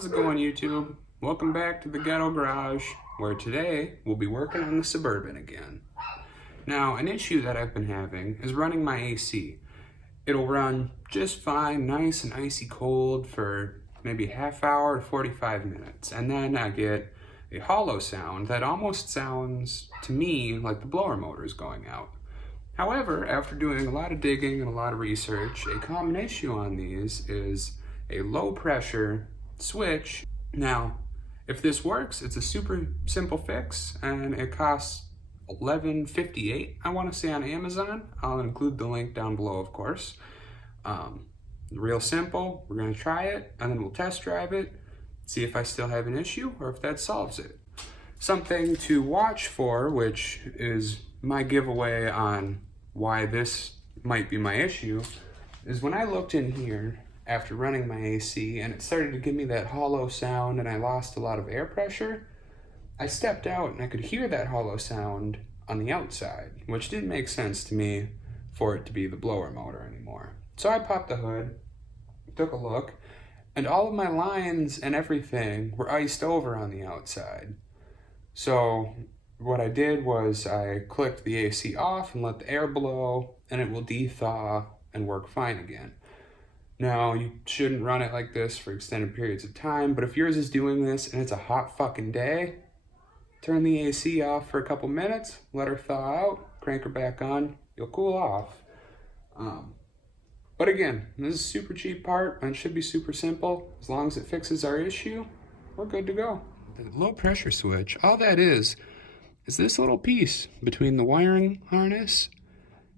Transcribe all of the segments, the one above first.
How's it going, YouTube? Welcome back to the Ghetto Garage, where today we'll be working on the Suburban again. Now, an issue that I've been having is running my AC. It'll run just fine, nice and icy cold for maybe half hour to 45 minutes, and then I get a hollow sound that almost sounds to me like the blower motor is going out. However, after doing a lot of digging and a lot of research, a common issue on these is a low pressure switch. Now, if this works, it's a super simple fix and it costs $11.58, I want to say, on Amazon. I'll include the link down below, of course. Real simple. We're going to try it and then we'll test drive it, see if I still have an issue or if that solves it. Something to watch for, which is my giveaway on why this might be my issue, is when I looked in here after running my AC and it started to give me that hollow sound and I lost a lot of air pressure, I stepped out and I could hear that hollow sound on the outside, which didn't make sense to me for it to be the blower motor anymore. So I popped the hood, took a look, and all of my lines and everything were iced over on the outside. So what I did was I clicked the AC off and let the air blow, and it will de-thaw and work fine again. Now, you shouldn't run it like this for extended periods of time, but if yours is doing this and it's a hot fucking day, turn the AC off for a couple minutes, let her thaw out, crank her back on, you'll cool off. But again, this is a super cheap part and it should be super simple. As long as it fixes our issue, we're good to go. The low pressure switch, all that is this little piece between the wiring harness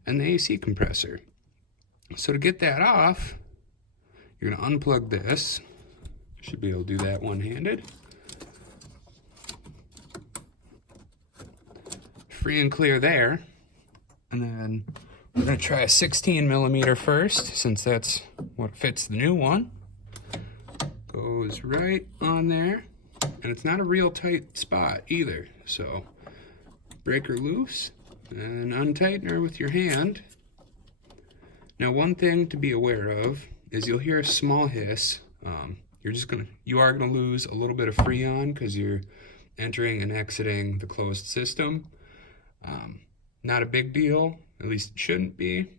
and the AC compressor. So to get that off, you're going to unplug this. Should be able to do that one-handed. Free and clear there. And then we're going to try a 16 millimeter first, since that's what fits the new one. Goes right on there. And it's not a real tight spot either. So break her loose and untighten her with your hand. Now, one thing to be aware of is you'll hear a small hiss. You are gonna lose a little bit of Freon because you're entering and exiting the closed system. Not a big deal, at least it shouldn't be.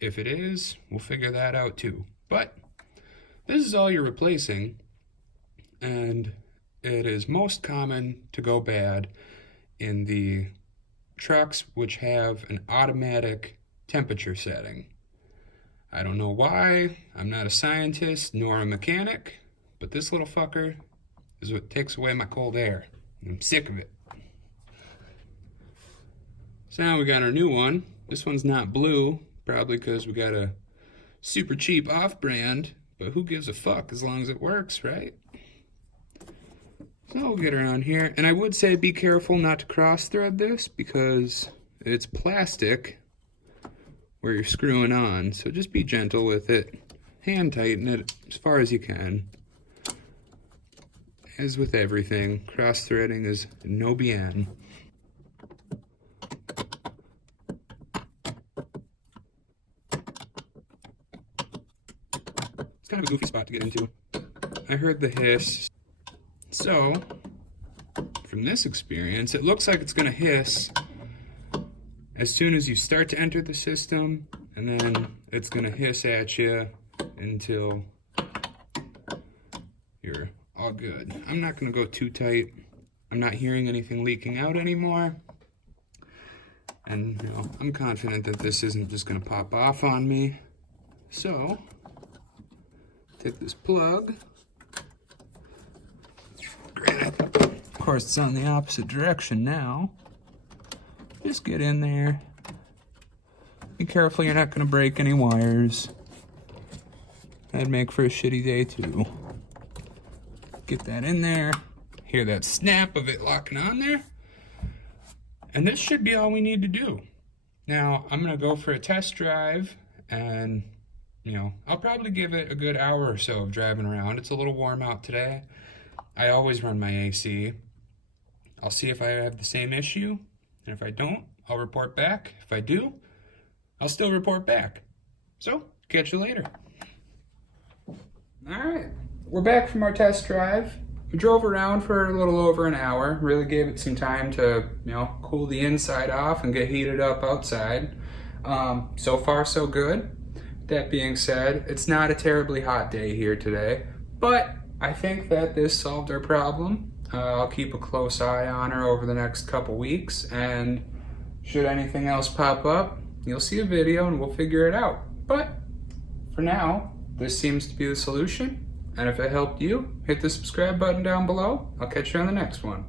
If it is, we'll figure that out too. But this is all you're replacing, and it is most common to go bad in the trucks which have an automatic temperature setting. I don't know why, I'm not a scientist nor a mechanic, but this little fucker is what takes away my cold air. I'm sick of it. So now we got our new one. This one's not blue, probably because we got a super cheap off-brand, but who gives a fuck as long as it works, right? So we'll get her on here, and I would say be careful not to cross-thread this because it's plastic where you're screwing on, so just be gentle with it. Hand tighten it as far as you can. As with everything, cross-threading is no bien. It's kind of a goofy spot to get into. I heard the hiss. So, from this experience, it looks like it's going to hiss as soon as you start to enter the system, and then it's going to hiss at you until you're all good. I'm not going to go too tight. I'm not hearing anything leaking out anymore. And I'm confident that this isn't just going to pop off on me. So, take this plug. Granted, of course, it's on the opposite direction now. Just get in there. Be careful you're not going to break any wires. That'd make for a shitty day too. Get that in there. Hear that snap of it locking on there. And this should be all we need to do. Now, I'm going to go for a test drive and, I'll probably give it a good hour or so of driving around. It's a little warm out today. I always run my AC. I'll see if I have the same issue. And if I don't, I'll report back. If I do, I'll still report back. So, catch you later. All right, we're back from our test drive. We drove around for a little over an hour, really gave it some time to, cool the inside off and get heated up outside. So far, so good. That being said, it's not a terribly hot day here today, but I think that this solved our problem. I'll keep a close eye on her over the next couple weeks, and should anything else pop up, you'll see a video and we'll figure it out. But for now, this seems to be the solution. And if it helped you, hit the subscribe button down below. I'll catch you on the next one.